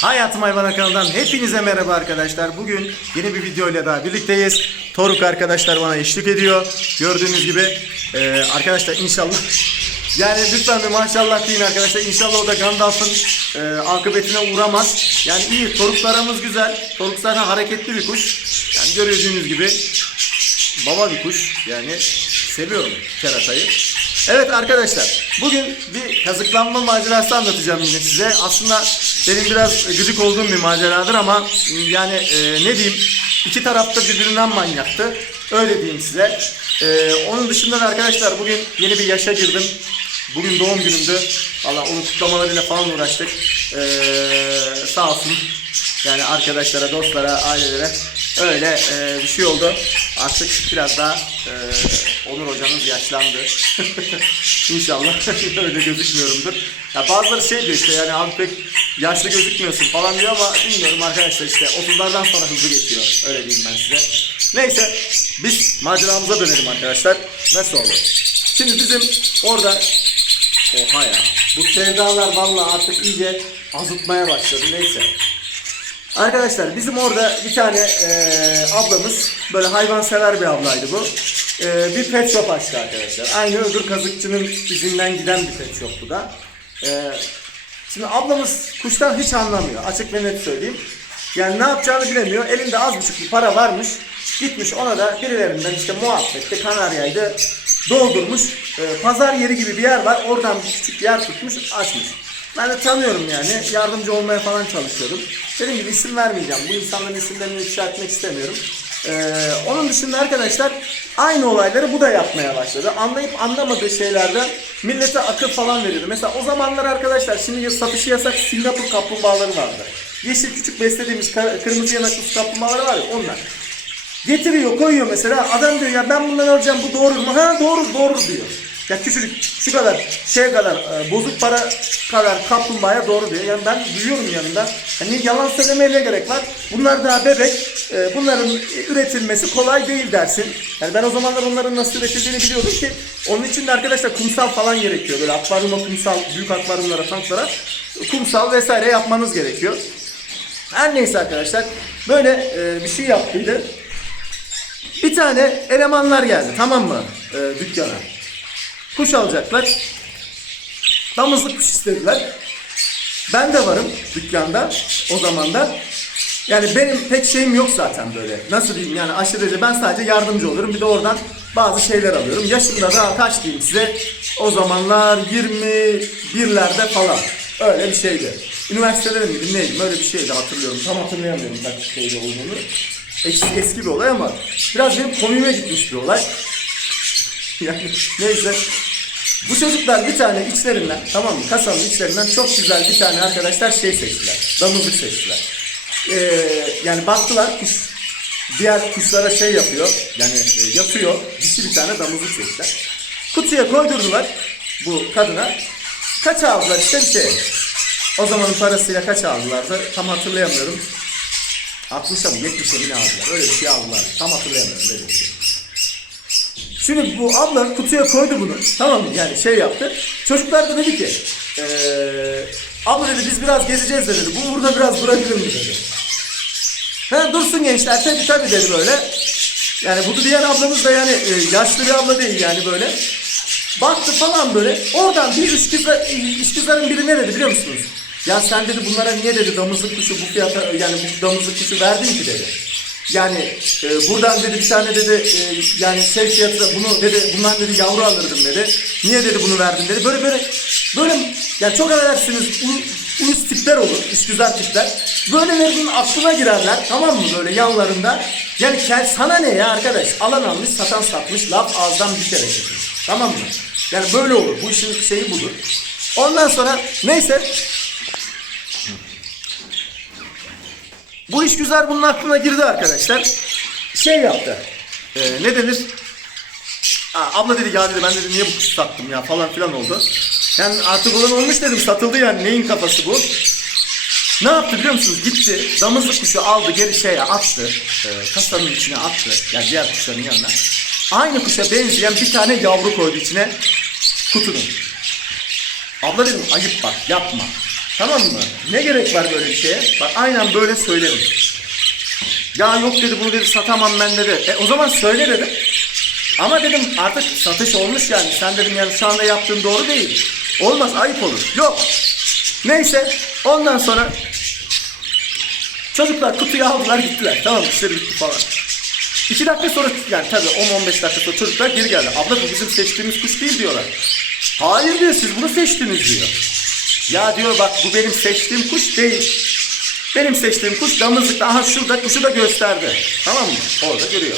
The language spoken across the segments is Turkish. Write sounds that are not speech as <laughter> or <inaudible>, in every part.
Hayatım Hayvan kanalından hepinize merhaba arkadaşlar. Bugün yeni bir video ile daha birlikteyiz. Toruk arkadaşlar bana eşlik ediyor. Gördüğünüz gibi e, arkadaşlar inşallah yani lütfen bir maşallah deyin arkadaşlar. İnşallah o da Gandalf'ın e, akıbetine uğramaz. Yani iyi toruklarımız güzel. Toruk zaten hareketli bir kuş. Yani gördüğünüz gibi baba bir kuş. Yani seviyorum keratayı. Evet arkadaşlar bugün bir kazıklanma macerası anlatacağım yine size. Aslında benim biraz gıcık olduğum bir maceradır ama yani e, ne diyeyim iki tarafta birbirinden manyaktı. Öyle diyeyim size. E, onun dışında da arkadaşlar bugün yeni bir yaşa girdim. Bugün doğum günümdü. Valla onun kutlamalarıyla falan uğraştık. E, sağ olsun yani arkadaşlara, dostlara, ailelere öyle e, bir şey oldu. Artık biraz daha e, Onur hocamız yaşlandı. <laughs> İnşallah <laughs> öyle gözükmüyorumdur. Ya bazıları şey diyor işte yani abi pek yaşlı gözükmüyorsun falan diyor ama bilmiyorum arkadaşlar işte 30'lardan sonra hızlı geçiyor. Öyle diyeyim ben size. Neyse biz maceramıza dönelim arkadaşlar. Nasıl oldu? Şimdi bizim orada Oha ya. Bu sevdalar vallahi artık iyice azıtmaya başladı. Neyse. Arkadaşlar bizim orada bir tane eee, ablamız böyle hayvansever bir ablaydı bu. Eee, bir pet shop açtı arkadaşlar. Aynı öbür kazıkçının izinden giden bir pet shop bu da. Eee, şimdi ablamız kuştan hiç anlamıyor. Açık ve net söyleyeyim. Yani ne yapacağını bilemiyor. Elinde az buçuk bir para varmış. Gitmiş ona da birilerinden işte muhabbette kanaryaydı doldurmuş. Eee, pazar yeri gibi bir yer var. Oradan bir küçük yer tutmuş açmış. Ben de tanıyorum yani. Yardımcı olmaya falan çalışıyordum. Dediğim gibi isim vermeyeceğim. Bu insanların isimlerini ifşa etmek istemiyorum. Ee, onun dışında arkadaşlar aynı olayları bu da yapmaya başladı. Anlayıp anlamadığı şeylerden millete akıl falan veriyordu. Mesela o zamanlar arkadaşlar şimdi satışı yasak Singapur kaplumbağaları vardı. Yeşil küçük beslediğimiz kırmızı yanaklı su kaplumbağaları var ya onlar. Getiriyor koyuyor mesela adam diyor ya ben bundan alacağım bu doğru mu? Ha doğru doğru diyor. Ya küçücük şu kadar şey kadar e, bozuk para kadar kaplumbağaya doğru diyor. Yani ben duyuyorum yanında. Hani yalan söylemeye ne gerek var? Bunlar daha bebek. e, bunların üretilmesi kolay değil dersin. Yani ben o zamanlar onların nasıl üretildiğini biliyordum ki onun için de arkadaşlar kumsal falan gerekiyor. Böyle akvaryuma kumsal, büyük akvaryumlara, tanklara kumsal vesaire yapmanız gerekiyor. Her neyse arkadaşlar böyle e, bir şey yaptıydı. Bir tane elemanlar geldi tamam mı dükkana. Kuş alacaklar. Damızlık kuş istediler. Ben de varım dükkanda o zaman da. Yani benim pek şeyim yok zaten böyle. Nasıl diyeyim yani aşırı derece ben sadece yardımcı olurum. Bir de oradan bazı şeyler alıyorum. Yaşımda daha kaç diyeyim size. O zamanlar 21'lerde falan. Öyle bir şeydi. Üniversitede miydim neydim öyle bir şeydi hatırlıyorum. Tam hatırlayamıyorum kaç şeyde olduğunu. Eski, eski bir olay ama biraz benim komiğime gitmiş bir olay. <laughs> Yani neyse. Bu çocuklar bir tane içlerinden tamam mı kasanın içlerinden çok güzel bir tane arkadaşlar şey seçtiler. Damızlık seçtiler. Ee, yani baktılar kuş diğer kuşlara şey yapıyor yani e, yatıyor. Dişi bir tane damızlık seçtiler. Kutuya koydurdular bu kadına. Kaç aldılar işte bir şey. O zamanın parasıyla kaç aldılar da tam hatırlayamıyorum. 60'a mı 70'e mi ne aldılar? Öyle bir şey aldılar. Tam hatırlayamıyorum öyle bir şey. Şimdi bu abla kutuya koydu bunu. Tamam mı? Yani şey yaptı. Çocuklar da dedi ki eee abla dedi biz biraz gezeceğiz de dedi. Bu burada biraz durabilir mi dedi. He dursun gençler tabii tabii dedi böyle. Yani bunu diyen ablamız da yani e, yaşlı bir abla değil yani böyle. Baktı falan böyle. Oradan bir işgüzar, işgüzarın biri ne dedi biliyor musunuz? Ya sen dedi bunlara niye dedi damızlık kuşu bu fiyata yani bu damızlık kuşu verdin ki dedi. Yani e, buradan dedi bir tane dedi e, yani şey fiyatı bunu dedi bundan dedi yavru alırdım dedi. Niye dedi bunu verdin dedi. Böyle böyle böyle yani çok affedersiniz uyuz tipler olur, işgüzar tipler. Böylelerinin aklına girerler tamam mı böyle yanlarında. Yani sana ne ya arkadaş alan almış satan satmış laf ağızdan bir kere. Tamam mı? Yani böyle olur bu işin şeyi budur. Ondan sonra neyse Bu iş güzel bunun aklına girdi arkadaşlar. Şey yaptı. Ee, ne denir? Aa, abla dedi ya dedi ben dedi niye bu kuşu sattım ya falan filan oldu. Yani artık olan olmuş dedim satıldı yani neyin kafası bu? Ne yaptı biliyor musunuz? Gitti damızlık kuşu aldı geri şeye attı. E, kasanın içine attı. Yani diğer kuşların yanına. Aynı kuşa benzeyen bir tane yavru koydu içine kutunun. Abla dedim ayıp bak yapma. Tamam mı? Ne gerek var böyle bir şeye? Bak aynen böyle söylerim. Ya yok dedi bunu dedi satamam ben dedi. E o zaman söyle dedim. Ama dedim artık satış olmuş yani. Sen dedim yani şu anda yaptığın doğru değil. Olmaz ayıp olur. Yok. Neyse ondan sonra çocuklar kutuyu aldılar gittiler. Tamam işleri bitti falan. İki dakika sonra yani tabii 10-15 dakika sonra çocuklar geri geldi. Abla bu bizim seçtiğimiz kuş değil diyorlar. Hayır diyor siz bunu seçtiniz diyor. Ya diyor bak bu benim seçtiğim kuş değil. Benim seçtiğim kuş damızlıkta. Aha şurada kuşu da gösterdi. Tamam mı? Orada görüyor.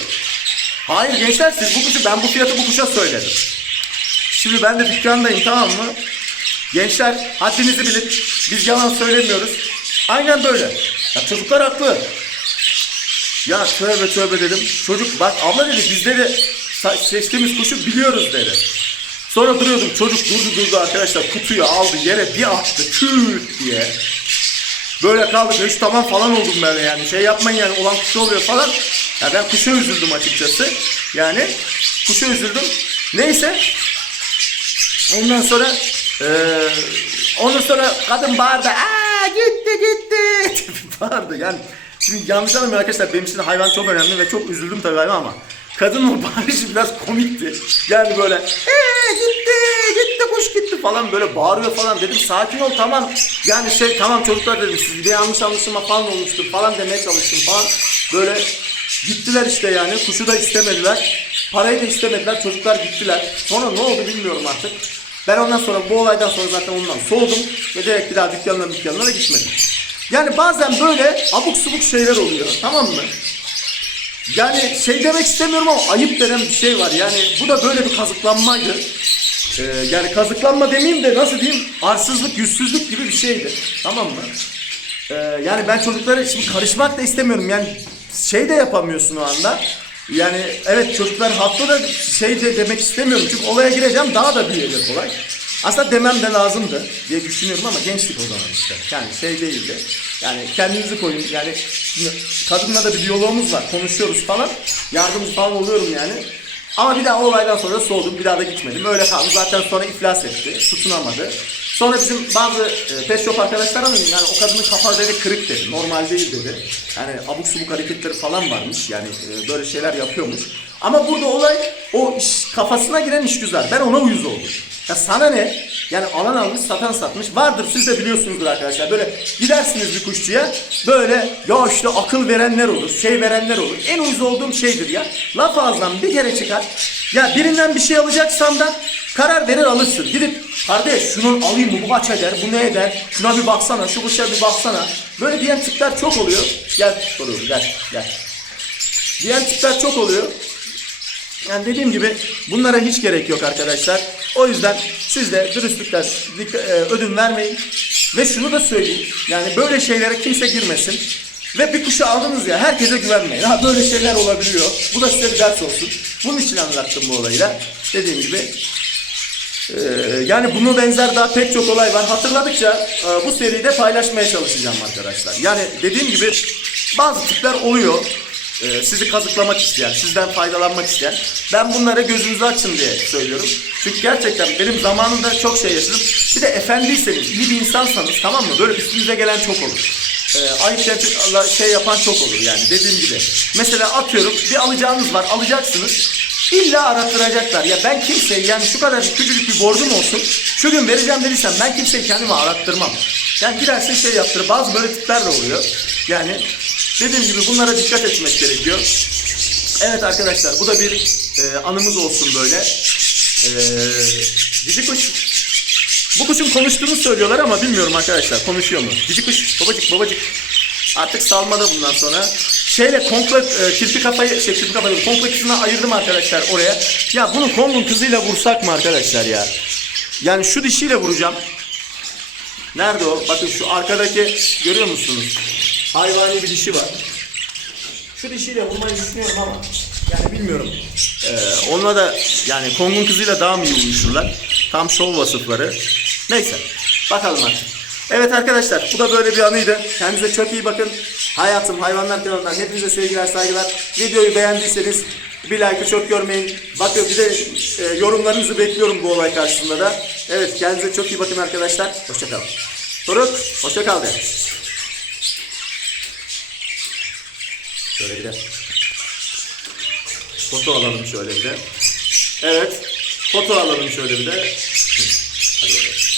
Hayır gençler siz bu kuşu ben bu fiyatı bu kuşa söyledim. Şimdi ben de dükkandayım tamam mı? Gençler haddinizi bilin. Biz yalan söylemiyoruz. Aynen böyle. Ya çocuklar haklı. Ya tövbe tövbe dedim. Çocuk bak abla dedi biz dedi seçtiğimiz kuşu biliyoruz dedi. Sonra duruyordum çocuk durdu durdu arkadaşlar kutuyu aldı yere bir attı küt diye. Böyle kaldık hiç tamam falan oldum böyle yani şey yapmayın yani olan kuşu oluyor falan. Ya ben kuşa üzüldüm açıkçası. Yani kuşa üzüldüm. Neyse. Ondan sonra eee ondan sonra kadın bağırdı. Aa gitti gitti. <laughs> bağırdı yani. Şimdi yanlış anlamayın arkadaşlar benim için hayvan çok önemli ve çok üzüldüm tabii ama kadının o bağırışı biraz komikti. Yani böyle ee, gitti gitti kuş gitti falan böyle bağırıyor falan dedim sakin ol tamam. Yani şey tamam çocuklar dedim siz bir yanlış anlaşılma falan olmuştur falan demeye çalıştım falan. Böyle gittiler işte yani kuşu da istemediler. Parayı da istemediler çocuklar gittiler. Sonra ne oldu bilmiyorum artık. Ben ondan sonra bu olaydan sonra zaten ondan soğudum ve direkt bir daha dükkanlara dükkanlara gitmedim. Yani bazen böyle abuk subuk şeyler oluyor tamam mı? Yani şey demek istemiyorum ama ayıp denen bir şey var. Yani bu da böyle bir kazıklanmaydı. Ee, yani kazıklanma demeyeyim de nasıl diyeyim arsızlık, yüzsüzlük gibi bir şeydi. Tamam mı? Ee, yani ben çocuklara şimdi karışmak da istemiyorum. Yani şey de yapamıyorsun o anda. Yani evet çocuklar haklı da şey de demek istemiyorum. Çünkü olaya gireceğim daha da büyüyecek olay. Aslında demem de lazımdı diye düşünüyorum ama gençlik o zaman işte. Yani şey değildi. Yani kendinizi koyun. Yani kadınla da bir diyalogumuz var. Konuşuyoruz falan. Yardımcı falan oluyorum yani. Ama bir daha o olaydan sonra soğudum. Bir daha da gitmedim. Öyle kaldı. Zaten sonra iflas etti. Tutunamadı. Sonra bizim bazı e, pet shop arkadaşlar yani o kadının kafa dedi kırık dedi. Normal değil dedi. Yani abuk subuk hareketleri falan varmış. Yani e, böyle şeyler yapıyormuş. Ama burada olay o iş, kafasına giren iş güzel. Ben ona uyuz oldum. Ya sana ne? Yani alan almış, satan satmış. Vardır siz de biliyorsunuzdur arkadaşlar. Böyle gidersiniz bir kuşçuya. Böyle ya işte akıl verenler olur, şey verenler olur. En uyuz olduğum şeydir ya. Laf ağızdan bir kere çıkar. Ya birinden bir şey alacaksam da karar verir alırsın. Gidip kardeş şunu alayım mı bu kaç eder, bu ne eder? Şuna bir baksana, şu kuşa bir baksana. Böyle diyen tipler çok oluyor. Gel soruyorum gel gel. Diyen tipler çok oluyor. Yani dediğim gibi bunlara hiç gerek yok arkadaşlar. O yüzden siz de dürüstlükten e, ödün vermeyin. Ve şunu da söyleyeyim. Yani böyle şeylere kimse girmesin. Ve bir kuşu aldınız ya herkese güvenmeyin. Ha böyle şeyler olabiliyor. Bu da size bir ders olsun. Bunun için anlattım bu olayı da. Dediğim gibi ee, yani bunu benzer daha pek çok olay var. Hatırladıkça e, bu seride paylaşmaya çalışacağım arkadaşlar. Yani dediğim gibi bazı tipler oluyor. E, sizi kazıklamak isteyen, sizden faydalanmak isteyen. Ben bunlara gözünüzü açın diye söylüyorum. Çünkü gerçekten benim zamanında çok şey yaşadım. Bir de efendiyseniz, iyi bir insansanız tamam mı? Böyle üstünüze gelen çok olur. E, ayıp şey- şey yapan çok olur yani dediğim gibi. Mesela atıyorum bir alacağınız var alacaksınız. İlla arattıracaklar. Ya ben kimseyi yani şu kadar küçücük bir borcum olsun. Şu gün vereceğim dediysem ben kimseyi kendime arattırmam. Yani gidersin şey yaptır. Bazı böyle tipler de oluyor. Yani dediğim gibi bunlara dikkat etmek gerekiyor. Evet arkadaşlar bu da bir e, anımız olsun böyle. E, cici kuş. Bu kuşun konuştuğunu söylüyorlar ama bilmiyorum arkadaşlar. Konuşuyor mu? Cici kuş. Babacık babacık. Artık salmada bundan sonra. Şeyle komple e, kirpi kafayı, şey kirpi kafayı, komple kızına ayırdım arkadaşlar oraya. Ya bunu Kongun kızıyla vursak mı arkadaşlar ya? Yani şu dişiyle vuracağım. Nerede o? Bakın şu arkadaki görüyor musunuz? Hayvani bir dişi var. Şu dişiyle vurmayı düşünüyorum ama yani bilmiyorum. Ee, onunla da yani Kongun kızıyla daha mı iyi uyuşurlar? Tam şov vasıfları. Neyse bakalım artık. Evet arkadaşlar bu da böyle bir anıydı. Kendinize çok iyi bakın. Hayatım Hayvanlar kanalından hepinize sevgiler saygılar. Videoyu beğendiyseniz bir like'ı çok görmeyin. Bakın bir de e, yorumlarınızı bekliyorum bu olay karşısında da. Evet kendinize çok iyi bakın arkadaşlar. Hoşçakalın. Doruk hoşça kal de. Şöyle bir de foto alalım şöyle bir de. Evet. Foto alalım şöyle bir de. Hadi bakalım.